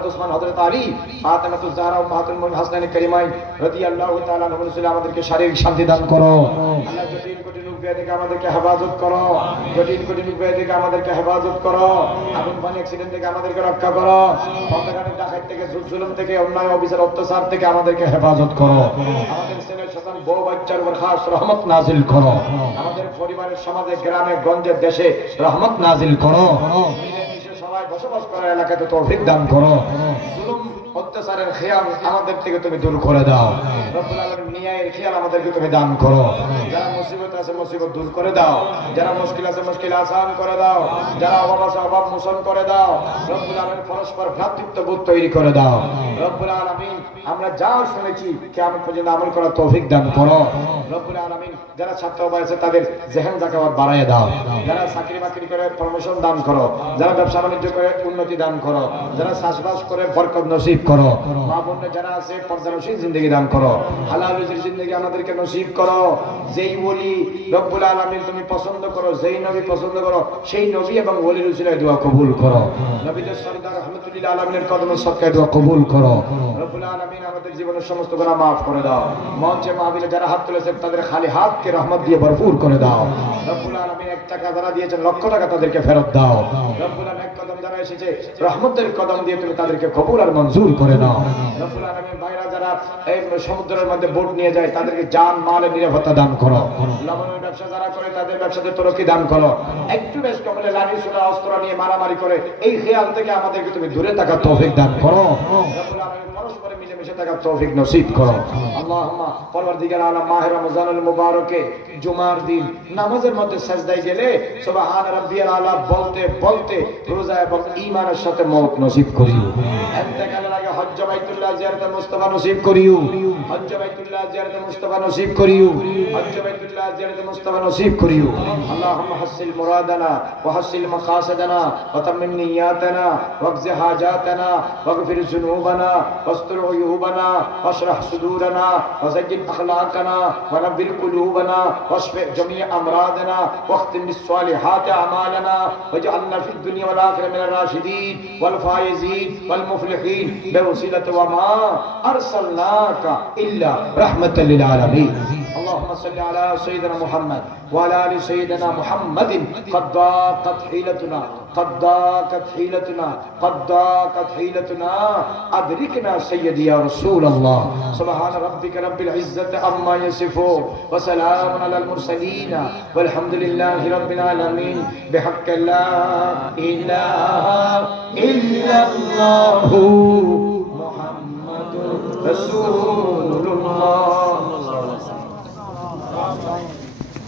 হযরত ওসমান, হযরত আলী, ফাতেমাতুজ জাহরা, উম্মাহাতুল মুমিনিন হাসনাইন কারিমাইন রাদিয়াল্লাহু তাআলা আনহুম আমাদেরকে শারীরিক শান্তি দান করো। আল্লাহ জটিল কঠিন রোগ ব্যাধি থেকে আমাদেরকে হেফাজত করো, জটিল কঠিন রোগ ব্যাধি থেকে আমাদেরকে হেফাজত করো, আগুন পানি অ্যাক্সিডেন্ট থেকে আমাদেরকে রক্ষা করো, বন্দাগানের ডাকাত থেকে, জুলুম থেকে, অন্যায় অবিচার অত্যাচার থেকে আমাদেরকে হেফাজত করো। আমাদের ছেলে সন্তান বউ বাচ্চার উপর খাস রহমত নাজিল করো। আমাদের পরিবারের, সমাজে, গ্রামে, গঞ্জে, দেশে রহমত নাজিল করো। মিলেমিশে সবাই বসবাস করার এলাকাতে তৌফিক দান করো। জুলুম অত্যাচারের খেয়াল আমাদের থেকে তুমি দূর করে দাও। রব্বুল আলামিন ন্যায়ের খেয়াল আমাদেরকে তুমি দান করো। যারা মুসিবত আছে মুসিবত দূর করে দাও, যারা মুশকিল আছে মুশকিল আসান করে দাও, যারা অভাব আছে অভাব মোচন করে দাও। রব্বুল আলামিন পরস্পর ভ্রাতৃত্ববোধ তৈরি করে দাও। রব্বুল আলামিন আমরা যা শুনেছি কিয়ামত পর্যন্ত আমল করার তৌফিক দান করো। রব্বুল আলামিন যারা ছাত্র ভাই আছে তাদের জেহেন যাকাত বাড়ায় দাও। যারা চাকরি বাকরি করে প্রমোশন দান করো, যারা ব্যবসা বাণিজ্য করে উন্নতি দান করো, যারা চাষবাস করে বরকত নসিব করো। মা বোন যারা আছে পর্দানসীন জিন্দেগি দান করো, হালাল রুজির জিন্দেগি আমাদেরকে নসিব করো। যেই ওলি রব্বুল আলামিন তুমি পছন্দ করো, যেই নবী পছন্দ করো, সেই নবী এবং ওলির উসিলায় দোয়া কবুল করো। নবীদের সরদার রাহমাতুল্লিল আলামিনের কদমে সদকায় দোয়া কবুল করো। রব্বুল আলামিন আমাদের জীবনের সমস্ত গুনাহ maaf করে দাও। মঞ্চে মাহফিলে যারা হাত তুলেছে তাদের খালি হাতকে রহমত দিয়ে ভরপুর করে দাও। রব্বুল আলামিন 1 টাকা যারা দিয়েছেন লক্ষ টাকা তাদেরকে ফেরত দাও। রব্বুল আলামিন এক কদম যারা এসেছে রহমতের কদম দিয়ে তুমি তাদেরকে কবুল আর মঞ্জুর করে নাও। রব্বুল আলামিন ভাইরা যারা এই সমুদ্রের মধ্যে বোট নিয়ে যায় তাদেরকে জান মালের নিরাপত্তা দান করো। লবণের ব্যবসা যারা করে তাদের ব্যবসাতে তরক্কি দান করো। একটু বেশ কমলে লাঠি সোনা অস্ত্র নিয়ে মারামারি করে এই খেয়াল থেকে আমাদেরকে তুমি দূরে থাকার তৌফিক দান করো। রব্বুল আলামিন পরস্পরে মিলেমিশে থাকার তৌফিক নসিব করো। আল্লাহুম্মা পরওয়ারদিগার আলম মাহে রমজানুল মুবারকে জুমার দিন নামাজের মধ্যে সাজদায় গেলে সুবহান রাব্বিয়াল আলা বলতে বলতে রোজা এবং ঈমানের সাথে মওত নসিব করিও। ইন্তেকালের আগে হজ্জ বাইতুল্লাহ জিয়ারতে মুস্তাফা নসিব করিও। হজ্জ বাইতুল্লাহ জিয়ারতে মুস্তাফা নসিব করিও। হজ্জ বাইতুল্লাহ জিয়ারতে মুস্তাফা নসিব করিও। আল্লাহুম্মা হাসিল মুরাদানা ওয়া হাসিল মাকাসিদানা ওয়া তামিম নিয়াতানা ওয়াকজি হাজাতানা ওয়াগফির যুনুবানা واستر عيوبنا واشرح صدورنا وزين اخلاقنا ونبر قلوبنا واشف جميع امراضنا واختم بالصالحات اعمالنا واجعلنا في الدنيا والاخره من الراشدين والفائزين والمفلحين بوسيله وما ارسلناك الا رحمه للعالمين. اللهم صل على سيدنا محمد وعلى ال سيدنا محمد. قد ضاقت حيلتنا قد ضاقت حيلتنا قد ضاقت حيلتنا أدركنا سيدي يا رسول الله. سبحان ربك رب العزة عما يصفون وسلام على المرسلين والحمد لله رب العالمين. بحق لا إله إلا الله